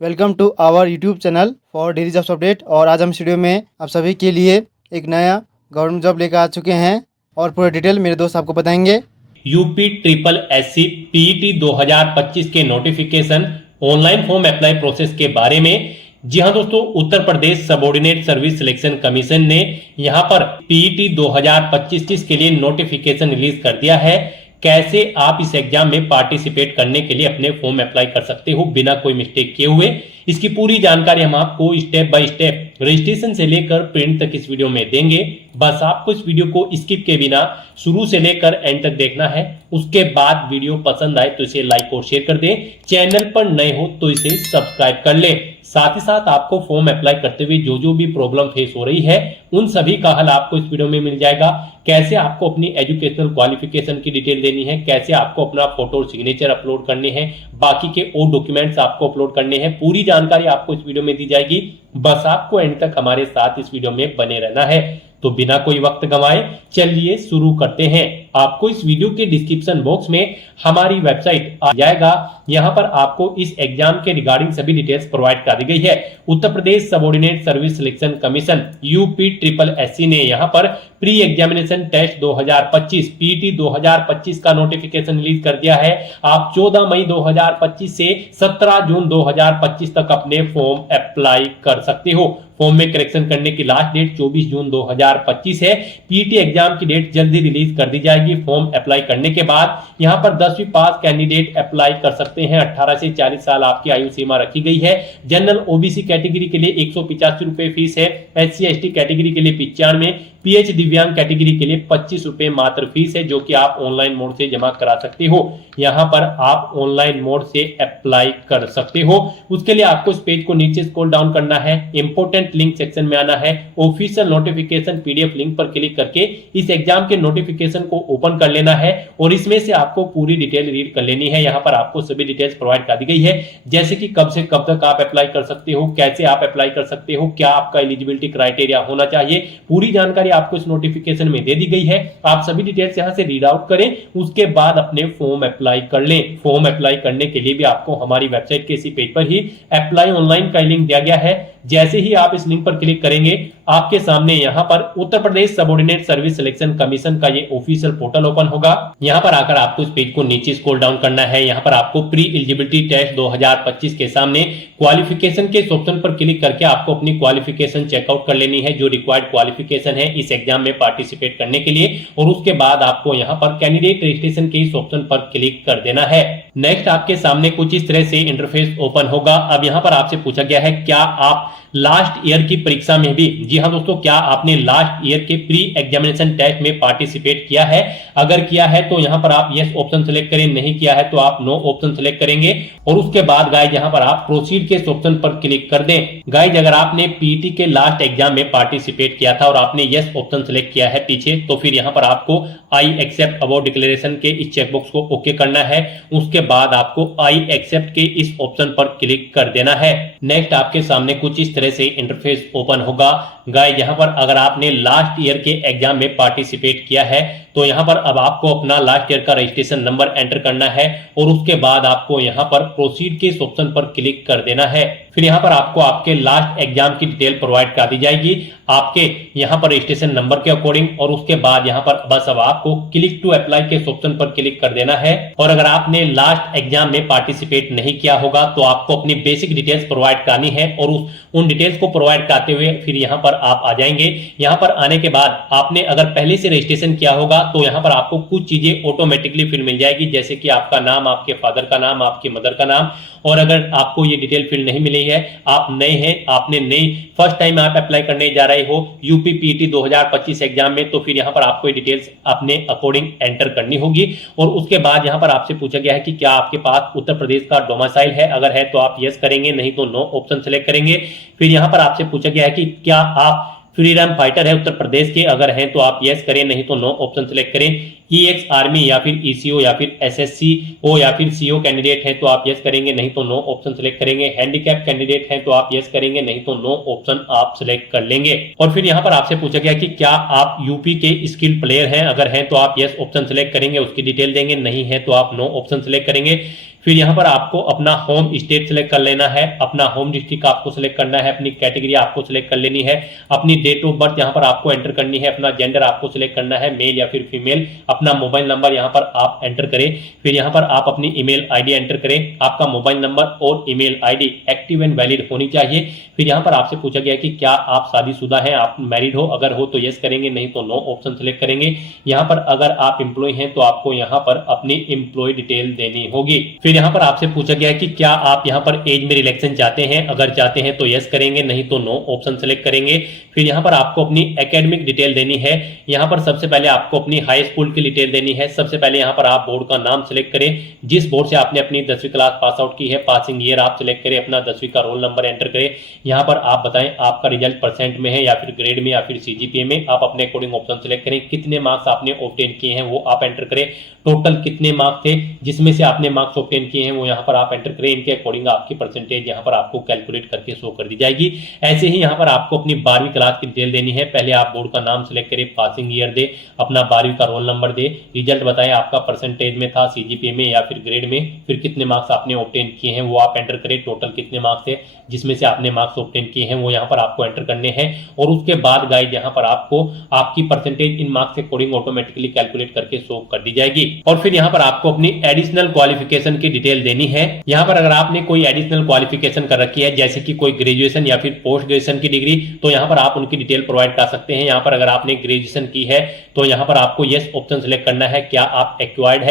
Welcome to our YouTube channel for daily jobs update. और आज हम इस वीडियो में आप सभी के लिए एक नया गवर्नमेंट जॉब लेकर आ चुके हैं और पूरा डिटेल मेरे दोस्त आपको बताएंगे। यूपी ट्रिपल एससी पीईटी 2025 के notification online form apply process के बारे में। जी हां दोस्तों, उत्तर Pradesh subordinate service selection commission ने यहां पर पीईटी 2025 के लिए नोटिफिकेशन रिलीज कर दिया है। कैसे आप इस एग्जाम में पार्टिसिपेट करने के लिए अपने फॉर्म अप्लाई कर सकते हो बिना कोई मिस्टेक किए हुए, इसकी पूरी जानकारी हम आपको स्टेप बाय स्टेप रजिस्ट्रेशन से लेकर प्रिंट तक इस वीडियो में देंगे। बस आपको इस वीडियो को स्किप के बिना शुरू से लेकर एंड तक देखना है। उसके बाद वीडियो पसंद आए तो इसे लाइक और शेयर कर दें। चैनल पर नए हो तो इसे सब्सक्राइब कर लें। साथ ही साथ आपको फॉर्म अप्लाई करते हुए जो भी प्रॉब्लम फेस हो रही है उन सभी का हल आपको इस वीडियो में मिल जाएगा। कैसे आपको अपनी एजुकेशनल क्वालिफिकेशन की डिटेल देनी है, कैसे आपको अपना फोटो और सिग्नेचर अपलोड करने हैं, बाकी के और डॉक्यूमेंट्स आपको अपलोड करने हैं, पूरी जानकारी आपको इस वीडियो में दी जाएगी। बस आपको एंड तक हमारे साथ इस वीडियो में बने रहना है। तो बिना कोई वक्त गंवाए चलिए शुरू करते हैं। आपको इस वीडियो के डिस्क्रिप्शन बॉक्स में हमारी वेबसाइट आ जाएगा। यहां पर आपको इस एग्जाम के रिगार्डिंग सभी डिटेल्स प्रोवाइड कर दी गई है। Uttar Pradesh subordinate service selection commission UP triple SC ने यहां पर प्री एग्जामिनेशन टेस्ट 2025 पीटी 2025 का नोटिफिकेशन रिलीज कर दिया है। आप 14 मई 2025 से 17 जून 2025 तक अपने फॉर्म अप्लाई कर सकते हो। फॉर्म में करेक्शन करने की लास्ट डेट 24 जून 2025 है। पीटी एग्जाम की डेट जल्दी रिलीज कर दी जाएगी। फॉर्म अप्लाई करने के बाद यहां पर 10वीं पास कैंडिडेट अप्लाई कर सकते हैं। 18 से 40 साल आपकी आयु सीमा रखी गई है। जनरल ओबीसी कैटेगरी के लिए 185 रुपए फीस है। एससी एसटी कैटेगरी के लिए 95, पीएच दिव्यांग कैटेगरी के लिए 25 रुपए मात्र फीस है, जो कि आप ऑनलाइन मोड से जमा करा सकते हो। यहां पर आप ऑनलाइन मोड से अप्लाई कर सकते हो। उसके लिए आपको इस पेज को नीचे स्क्रॉल डाउन करना है, इंपोर्टेंट लिंक सेक्शन में आना है, ऑफिशियल नोटिफिकेशन पीडीएफ लिंक पर क्लिक करके इस एग्जाम के नोटिफिकेशन को ओपन कर लेना है और इसमें से आपको पूरी डिटेल रीड कर लेनी है। यहां पर आपको सभी डिटेल्स प्रोवाइड कर दी गई है, जैसे कि कब से कब तक आप अप्लाई कर सकते हो, कैसे आप अप्लाई कर सकते हो, क्या आपका एलिजिबिलिटी क्राइटेरिया होना चाहिए, पूरी जानकारी आपको इस नोटिफिकेशन में दे दी गई है। आप सभी डिटेल्स यहां से रीड आउट करें, उसके बाद अपने फॉर्म अप्लाई कर लें। फॉर्म अप्लाई करने के लिए भी आपको हमारी वेबसाइट के इसी पेज पर ही अप्लाई ऑनलाइन का लिंक दिया गया है। जैसे ही आप इस लिंक पर क्लिक करेंगे आपके सामने यहां पर उत्तर Pradesh subordinate service selection commission का ये ऑफिशियल पोर्टल ओपन होगा। यहां पर आकर आपको इस पेज को नीचे स्क्रॉल डाउन करना है। यहां पर आपको प्री एलिजिबिलिटी टेस्ट 2025 के सामने क्वालिफिकेशन के ऑप्शन पर क्लिक करके आपको अपनी क्वालिफिकेशन चेकआउट कर लेनी है, जो रिक्वायर्ड क्वालिफिकेशन है इस एग्जाम में पार्टिसिपेट करने के लिए। और उसके बाद आपको यहां पर कैंडिडेट रजिस्ट्रेशन के इस ऑप्शन पर क्लिक कर देना है। नेक्स्ट आपके सामने कुछ इस तरह से इंटरफेस ओपन होगा। अब यहां पर आपसे पूछा गया है, क्या आप लास्ट ईयर की परीक्षा में भी, जी हां दोस्तों, क्या आपने लास्ट ईयर के प्री एग्जामिनेशन टेस्ट में पार्टिसिपेट किया है? अगर किया है तो यहां पर आप यस ऑप्शन सेलेक्ट करें, नहीं किया है तो आप नो ऑप्शन सेलेक्ट करेंगे। और उसके बाद गाइज यहां पर आप प्रोसीड के ऑप्शन पर क्लिक कर दें। गाइज अगर आपने पीटी के लास्ट एग्जाम में पार्टिसिपेट किया था और आपने यस ऑप्शन सेलेक्ट किया है पीछे, तो फिर यहां पर आपको आई एक्सेप्ट अबाउट डिक्लेरेशन के इस चेकबॉक्स को ओके करना है। उसके बाद आपको आई एक्सेप्ट के इस ऑप्शन पर क्लिक कर देना है। नेक्स्ट आपके सामने कुछ इस तरह से इंटरफेस ओपन होगा। गाइस यहां पर अगर आपने लास्ट ईयर के एग्जाम में पार्टिसिपेट किया है तो यहां पर अब आपको अपना लास्ट ईयर का रजिस्ट्रेशन नंबर एंटर करना है और उसके बाद आपको यहां पर प्रोसीड के ऑप्शन पर क्लिक कर देना है। फिर यहां पर आपको आपके लास्ट एग्जाम की डिटेल प्रोवाइड कर दी जाएगी आपके यहां पर रजिस्ट्रेशन नंबर के अकॉर्डिंग। और उसके बाद यहां पर बस अब आपको क्लिक टू अप्लाई के ऑप्शन पर क्लिक कर देना है। और अगर आपने लास्ट एग्जाम में पार्टिसिपेट नहीं किया होगा तो आपको अपनी बेसिक डिटेल्स प्रोवाइड करनी है और उन डिटेल्स को प्रोवाइड करते हुए फिर यहां पर आप आ जाएंगे। यहां पर आने के बाद आपने अगर पहले से रजिस्ट्रेशन किया होगा तो यहां पर आपको कुछ चीजें ऑटोमेटिकली फिल मिल जाएगी, जैसे कि आपका नाम, आपके फादर का नाम, आपकी मदर का नाम। और अगर आपको ये डिटेल फिल नहीं मिली है, आप नए हैं, आपने नई फर्स्ट टाइम आप अप्लाई करने जा रहे हो यूपी पीटी 2025 एग्जाम में, तो फिर यहां पर आपको ये डिटेल्स अपने अकॉर्डिंग एंटर करनी होगी। और उसके बाद यहां पर आपसे पूछा गया है कि क्या आपके पास उत्तर प्रदेश का डोमिसाइल है? अगर है तो आप यस करेंगे, नहीं तो नो ऑप्शन सेलेक्ट करेंगे। फिर यहां पर आपसे पूछा गया है कि क्या आप फ्रीडम फाइटर है उत्तर प्रदेश के? अगर हैं तो आप यस करें, नहीं तो नो ऑप्शन सेलेक्ट करें। ईएक्स आर्मी या फिर ईसीओ या फिर एसएससीओ या फिर सीओ कैंडिडेट है तो आप यस करेंगे, नहीं तो नो ऑप्शन सेलेक्ट करेंगे। हैंडीकैप कैंडिडेट है तो आप यस करेंगे, नहीं तो नो ऑप्शन आप सिलेक्ट कर लेंगे। और फिर यहां पर आपसे पूछा गया कि क्या आप यूपी के स्किल प्लेयर हैं? अगर हैं तो आप यस ऑप्शन सेलेक्ट करेंगे, उसकी डिटेल देंगे, नहीं है तो आप नो ऑप्शन सेलेक्ट करेंगे। फिर यहाँ पर आपको अपना होम स्टेट सेलेक्ट कर लेना है, अपना होम डिस्ट्रिक्ट आपको सेलेक्ट करना है, अपनी कैटेगरी आपको सेलेक्ट कर लेनी है, अपनी डेट ऑफ बर्थ यहाँ पर आपको एंटर करनी है, अपना जेंडर आपको सेलेक्ट करना है, मेल या फिर फीमेल, अपना मोबाइल नंबर यहाँ पर आप एंटर करें। फिर यहाँ पर आप अपनी ईमेल आईडी एंटर करें। आपका मोबाइल नंबर और email ID active and valid होनी चाहिए। फिर यहाँ पर आपसे पूछा गया कि क्या आप शादीशुदा हैं, आप मैरिड हो, अगर हो तो यस करेंगे, नहीं तो नो ऑप्शन सेलेक्ट करेंगे। यहाँ पर अगर आप एम्प्लॉय हैं तो आपको यहाँ पर अपनी एम्प्लॉय डिटेल देनी होगी। फिर यहाँ पर आपसे पूछा गया है कि क्या आप यहाँ पर एज में रिलैक्सेशन चाहते हैं, अगर चाहते हैं तो यस करेंगे, नहीं तो नो ऑप्शन सेलेक्ट करेंगे। फिर यहाँ पर आपको अपनी एकेडमिक डिटेल देनी है। यहाँ पर सबसे पहले आपको अपनी हाई स्कूल की डिटेल देनी है। सबसे पहले यहाँ पर आप बोर्ड का नाम सेलेक्ट करें, जिस बोर्ड से आपने अपनी 10वीं क्लास पास आउट की है, पासिंग ईयर आप सेलेक्ट करें, अपना 10वीं का रोल नंबर एंटर करें। यहाँ पर आप बताएं आपका रिजल्ट परसेंट में है या फिर ग्रेड में या फिर सीजीपीए में, आप अपने अकॉर्डिंग ऑप्शन सेलेक्ट करें। कितने मार्क्स आपने ऑब्टेन किए हैं वो आप एंटर करें। टोटल कितने मार्क्स थे जिसमें से आपने मार्क्स ऑब्टेन किए हैं वो यहाँ पर आप एंटर करें। इनके अकॉर्डिंग आपकी परसेंटेज यहाँ पर आपको कैलकुलेट करके शो कर दी जाएगी। ऐसे ही यहाँ पर आपको अपनी 12वीं क्लास की डिटेल देनी है। पहले आप बोर्ड का नाम सेलेक्ट करें, पासिंग ईयर दे, अपना 12वीं का रोल नंबर दे, रिजल्ट बताएं आपका परसेंटेज में था, सीजीपीए में या फिर ग्रेड में, फिर कितने मार्क्स आपने ऑब्टेन किए हैं वो आप एंटर करें। टोटल कितने मार्क्स थे जिसमें से आपने मार्क्स ऑब्टेन किए हैं वो यहाँ पर आपको एंटर करने हैं। और उसके बाद गाइस यहाँ पर आपको आपकी परसेंटेज इन मार्क्स के अकॉर्डिंग ऑटोमेटिकली कैलकुलेट करके शो कर दी जाएगी। और फिर यहाँ पर आपको अपनी एडिशनल क्वालिफिकेशन की डिटेल देनी है। यहाँ पर अगर आपने कोई एडिशनल क्वालिफिकेशन कर रखी है, जैसे कि कोई ग्रेजुएशन या फिर पोस्ट ग्रेजुएशन की डिग्री, तो यहाँ पर आप उनकी डिटेल प्रोवाइड कर सकते हैं। यहाँ पर अगर आपने ग्रेजुएशन की है तो यहाँ पर आपको यस ऑप्शन सेलेक्ट करना है। क्या आप एक्वायर्ड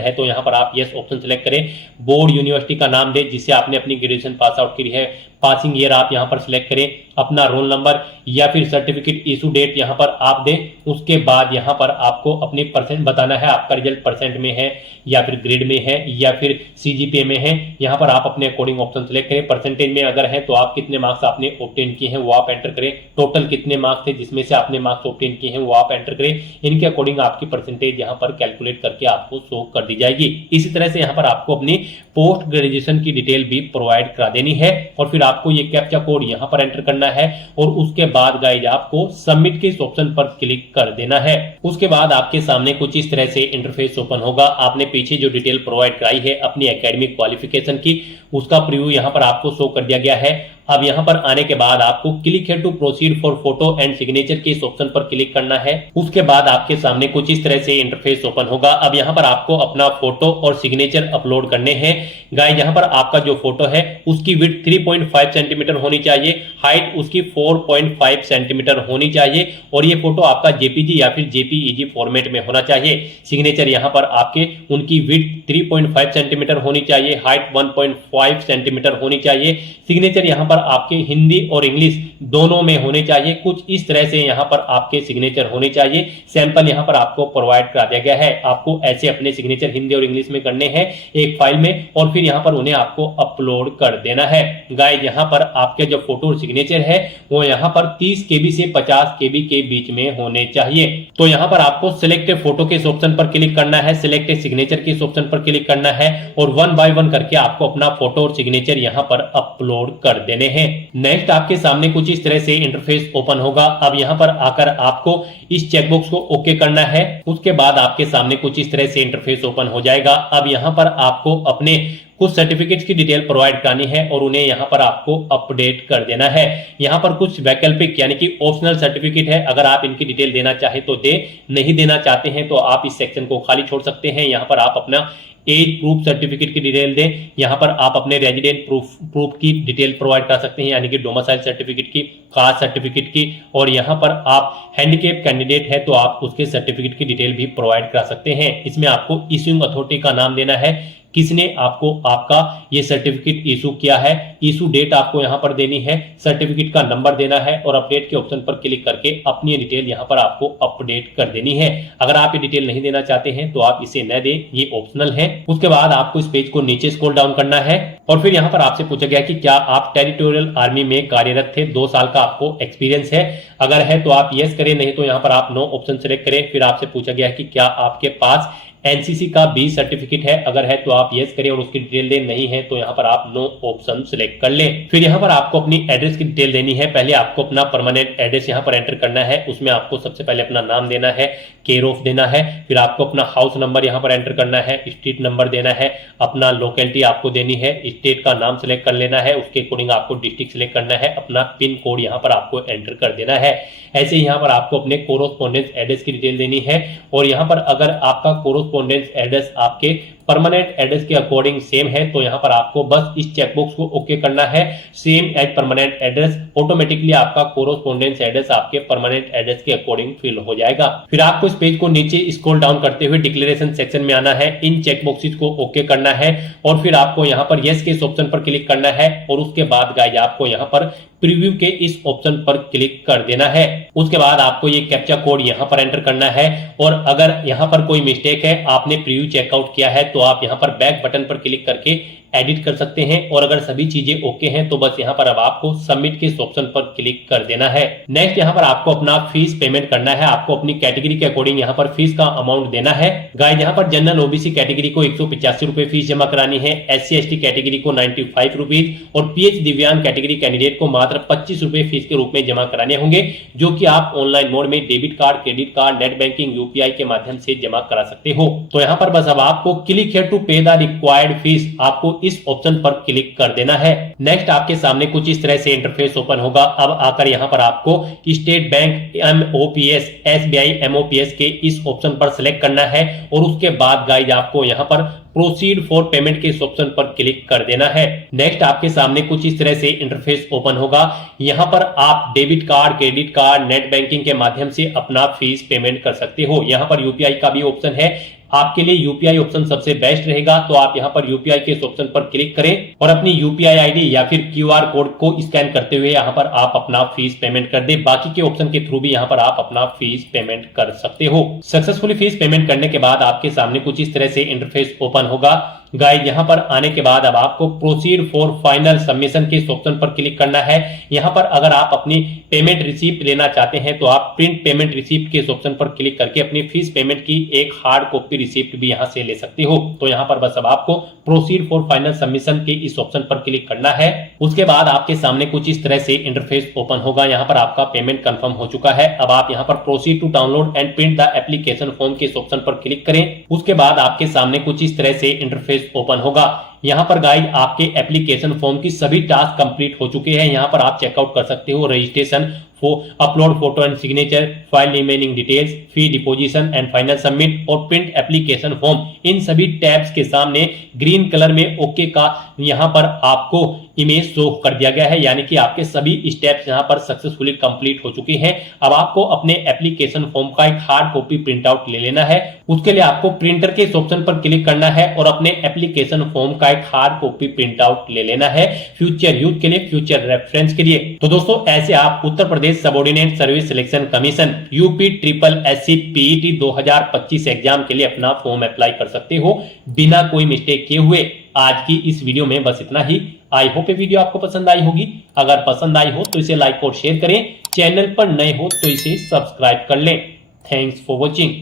है तो यहाँ पर आप यस ऑप्शन सेलेक्ट करें। बोर्ड यूनिवर्सिटी का नाम दे जिससे आपने अपनी ग्रेजुएशन पास आउट की है, पासिंग ईयर आप यहाँ पर सिलेक्ट करें, अपना रोल नंबर या फिर सर्टिफिकेट इशू डेट यहाँ पर आप दें। उसके बाद यहाँ पर आपको अपनी परसेंट बताना है, आपका रिजल्ट परसेंट में है या फिर ग्रेड में है या फिर सीजीपीए में है। यहाँ पर आप अपने अकॉर्डिंग ऑप्शन सेलेक्ट करें। परसेंटेज में अगर है तो आप कितने मार्क्स आपने ऑब्टेन किए हैं वो आप एंटर करें। टोटल कितने मार्क्स थे जिसमें से आपने मार्क्स ऑब्टेन किए हैं वो आप एंटर करें। इनके अकॉर्डिंग आपकी परसेंटेज यहाँ पर कैलकुलेट करके आपको शो कर दी जाएगी। इसी तरह से यहाँ पर आपको अपनी पोस्ट ग्रेजुएशन की डिटेल भी प्रोवाइड करा देनी है। और फिर आपको ये कैप्चा कोड यहाँ पर एंटर करना है और उसके बाद गाइज आपको सबमिट के इस ऑप्शन पर क्लिक कर देना है। उसके बाद आपके सामने कुछ इस तरह से इंटरफेस ओपन होगा। आपने पीछे जो डिटेल प्रोवाइड कराई है अपनी एकेडमिक क्वालिफिकेशन की, उसका प्रीव्यू यहाँ पर आपको शो कर दिया गया है। अब यहाँ पर आने के बाद आपको क्लिक है to proceed for photo and signature के इस ऑप्शन पर क्लिक करना है। उसके बाद आपके सामने कुछ इस तरह से इंटरफेस ओपन होगा। अब यहाँ पर आपको अपना फोटो और सिग्नेचर अपलोड करने हैं। गाइस यहाँ पर आपका जो फोटो है उसकी विड्थ 3.5 सेंटीमीटर होनी चाहिए, हाइट उसकी 4.5 सेंटीमीटर होनी चाहिए और ये फोटो आपका जेपीजी या फिर जेपीईजी फॉर्मेट में होना चाहिए। सिग्नेचर यहाँ पर आपके उनकी विड्थ 3.5 सेंटीमीटर होनी चाहिए, हाइट 1.5 सेंटीमीटर होनी चाहिए। सिग्नेचर यहाँ पर आपके हिंदी और इंग्लिश दोनों में होने चाहिए। कुछ इस तरह से यहाँ पर आपके सिग्नेचर होने चाहिए। सैंपल यहाँ पर आपको प्रोवाइड करा दिया गया है। आपको ऐसे अपने सिग्नेचर हिंदी और इंग्लिश में करने हैं एक फाइल में और फिर यहाँ पर उन्हें आपको अपलोड कर देना है। गाइस यहाँ पर आपके जो फोटो और सिग्नेचर है वो यहाँ पर 30 KB से 50 KB के बीच में होने चाहिए। तो यहाँ पर आपको सिलेक्ट फोटो के इस ऑप्शन पर क्लिक करना है, सिलेक्ट सिग्नेचर के इस ऑप्शन पर क्लिक करना है और 1 बाय 1 करके आपको अपना फोटो और सिग्नेचर यहाँ पर अपलोड कर देने हैं। नेक्स्ट आपके सामने कुछ इस तरह से इंटरफेस ओपन होगा। अब यहाँ पर आकर आपको इस चेकबॉक्स को ओके करना है। उसके बाद आपके सामने कुछ इस तरह से इंटरफेस ओपन हो जाएगा। अब यहाँ पर आपको अपने कुछ सर्टिफिकेट्स की डिटेल प्रोवाइड करानी है और उन्हें यहाँ पर आपको अपडेट कर देना है। यहाँ पर कुछ वैकल्पिक यानी कि ऑप्शनल सर्टिफिकेट है, अगर आप इनकी डिटेल देना चाहे तो दे, नहीं देना चाहते हैं तो आप इस सेक्शन को खाली छोड़ सकते हैं। यहाँ पर आप अपना एज प्रूफ सर्टिफिकेट की डिटेल दें। यहाँ पर आप अपने रेजिडेंट प्रूफ की डिटेल प्रोवाइड कर सकते हैं यानी कि डोमिसाइल सर्टिफिकेट की, कास्ट सर्टिफिकेट की, और यहाँ पर आप हैंडीकैप कैंडिडेट है तो आप उसके सर्टिफिकेट की डिटेल भी प्रोवाइड करा सकते हैं। इसमें आपको इश्यूइंग अथॉरिटी का नाम देना है, किसने आपको आपका ये सर्टिफिकेट इशू किया है, इशू डेट आपको यहाँ पर देनी है, सर्टिफिकेट का नंबर देना है और अपडेट के ऑप्शन पर क्लिक करके अपनी डिटेल यहाँ पर आपको अपडेट कर देनी है। अगर आप ये डिटेल नहीं देना चाहते हैं तो आप इसे न दें, ये ऑप्शनल है। उसके बाद आपको इस पेज को नीचे स्क्रॉल डाउन करना है और फिर यहाँ पर आपसे पूछा गया कि क्या आप टेरिटोरियल आर्मी में कार्यरत थे, 2 साल का आपको एक्सपीरियंस है, अगर है तो आप यस करें, नहीं तो यहाँ पर आप नो ऑप्शन सेलेक्ट करें। फिर आपसे पूछा गया है कि क्या आपके पास एनसीसी का बी सर्टिफिकेट है, अगर है तो आप यस करें और उसकी डिटेल दें, नहीं है तो यहाँ पर आप नो ऑप्शन सिलेक्ट कर लें। फिर यहाँ पर आपको अपनी एड्रेस की डिटेल देनी है। पहले आपको अपना परमानेंट एड्रेस यहाँ पर एंटर करना है, उसमें आपको सबसे पहले अपना नाम देना है, केयर ऑफ देना है, फिर आपको अपना हाउस नंबर यहाँ पर एंटर करना है, स्ट्रीट नंबर देना है, अपना लोकेलिटी आपको देनी है, स्टेट का नाम सिलेक्ट कर लेना है, उसके अकॉर्डिंग आपको डिस्ट्रिक्ट सिलेक्ट करना है, अपना पिन कोड यहाँ पर आपको एंटर कर देना है। ऐसे ही यहाँ पर आपको अपने कोरोस्पोंडेंस एड्रेस की डिटेल देनी है और यहाँ पर अगर आपका कोरोस्पोंडेंस एड्रेस आपके परमानेंट एड्रेस के अकॉर्डिंग सेम है तो यहाँ पर आपको बस इस चेकबॉक्स को ओके करना है, same as permanent address. Automatically आपका कोरोस्पोंडेंस एड्रेस आपके परमानेंट एड्रेस के अकॉर्डिंग फिल हो जाएगा। फिर आपको इस पेज को नीचे स्क्रॉल डाउन करते हुए डिक्लेरेशन सेक्शन में आना है, इन चेकबॉक्सेस को ओके करना है और फिर आपको यहाँ पर यस के इस ऑप्शन पर क्लिक करना है और उसके बाद गाइस आपको यहाँ पर प्रीव्यू के इस ऑप्शन पर क्लिक कर देना है। उसके बाद आपको ये कैप्चा कोड यहाँ पर एंटर करना है और अगर यहाँ पर कोई मिस्टेक है, आपने प्रीव्यू चेकआउट किया है तो आप यहाँ पर बैक बटन पर क्लिक करके एडिट कर सकते हैं और अगर सभी चीजें ओके हैं तो बस यहाँ पर अब आपको सबमिट के इस ऑप्शन पर क्लिक कर देना है। नेक्स्ट यहाँ पर आपको अपना फीस पेमेंट करना है, आपको अपनी कैटेगरी के अकॉर्डिंग यहाँ पर फीस का अमाउंट देना है। गाइस यहाँ पर जनरल ओबीसी कैटेगरी को 185 रुपए फीस जमा करानी है, SC ST कैटेगरी को 95 रुपीज और PH दिव्यांग कैटेगरी कैंडिडेट को मात्र 25 रुपए फीस के रूप में जमा कराने होंगे, जो कि आप ऑनलाइन मोड में debit card, credit card, net banking, UPI के माध्यम से जमा करा सकते हो। तो यहाँ पर बस अब आपको क्लिक हियर टू पे द रिक्वायर्ड फीस, आपको इस ऑप्शन पर क्लिक कर देना है। नेक्स्ट आपके सामने कुछ इस तरह से इंटरफेस ओपन होगा। अब आकर यहाँ पर आपको state bank MOPS, SBI MOPS के इस ऑप्शन पर सिलेक्ट करना है और उसके बाद गाइस आपको यहाँ पर प्रोसीड फॉर पेमेंट के इस ऑप्शन पर क्लिक कर देना है। नेक्स्ट आपके सामने कुछ इस तरह से इंटरफेस ओपन होगा। यहाँ पर आप debit card, credit card, net banking के माध्यम से अपना फीस पेमेंट कर सकते हो। यहाँ पर UPI का भी ऑप्शन है, आपके लिए UPI ऑप्शन सबसे बेस्ट रहेगा, तो आप यहाँ पर UPI के इस ऑप्शन पर क्लिक करें और अपनी UPI ID या फिर QR कोड को स्कैन करते हुए यहाँ पर आप अपना फीस पेमेंट कर दे। बाकी के ऑप्शन के थ्रू भी यहाँ पर आप अपना फीस पेमेंट कर सकते हो। सक्सेसफुली फीस पेमेंट करने के बाद आपके सामने कुछ इस तरह से इंटरफेस ओपन होगा। गाइस यहाँ पर आने के बाद अब आपको प्रोसीड फॉर फाइनल सबमिशन के इस ऑप्शन पर क्लिक करना है। यहाँ पर अगर आप अपनी पेमेंट रिसीप्ट लेना चाहते हैं तो आप प्रिंट पेमेंट रिसीप्ट के इस ऑप्शन पर क्लिक करके अपनी फीस पेमेंट की एक हार्ड कॉपी रिसीप्ट भी यहाँ से ले सकते हो। तो यहाँ पर बस अब आपको प्रोसीड फॉर फाइनल सबमिशन के इस ऑप्शन पर क्लिक करना है। उसके बाद आपके सामने कुछ इस तरह से इंटरफेस ओपन होगा। यहाँ पर आपका पेमेंट कंफर्म हो चुका है। अब आप यहाँ पर proceed to download and print the application form के इस ऑप्शन पर क्लिक करें। उसके बाद आपके सामने कुछ इस तरह से इंटरफेस ओपन होगा। यहाँ पर गाइस आपके एप्लीकेशन फॉर्म की सभी टास्क कंप्लीट हो चुके हैं। यहाँ पर आप चेकआउट कर सकते हो registration, upload photo and signature, file remaining details, fee deposition and final submit और प्रिंट एप्लीकेशन फॉर्म। इन सभी टैब्स के सामने ग्रीन कलर में ओके का यहाँ पर आपको इमेज शो कर दिया गया है, यानी कि आपके सभी स्टेप्स यहाँ पर सक्सेसफुली कंप्लीट हो चुके हैं। अब आपको अपने एप्लीकेशन फॉर्म का एक हार्ड कॉपी प्रिंट आउट ले लेना है। उसके लिए आपको प्रिंटर के इस ऑप्शन पर क्लिक करना है और अपने एप्लीकेशन फॉर्म का एक हार्ड कॉपी प्रिंट आउट ले लेना है, फ्यूचर यूज के लिए, फ्यूचर रेफरेंस के लिए। तो दोस्तों ऐसे आप Uttar Pradesh subordinate service selection commission UPSSC PET 2025 exam के लिए अपना फॉर्म अप्लाई कर सकते हो बिना कोई मिस्टेक किए हुए। आज की इस वीडियो में बस इतना ही। आई होप ये वीडियो आपको पसंद आई होगी। अगर पसंद आई हो तो इसे लाइक और शेयर करें। चैनल पर नए हो तो इसे सब्सक्राइब कर लें। Thanks for watching.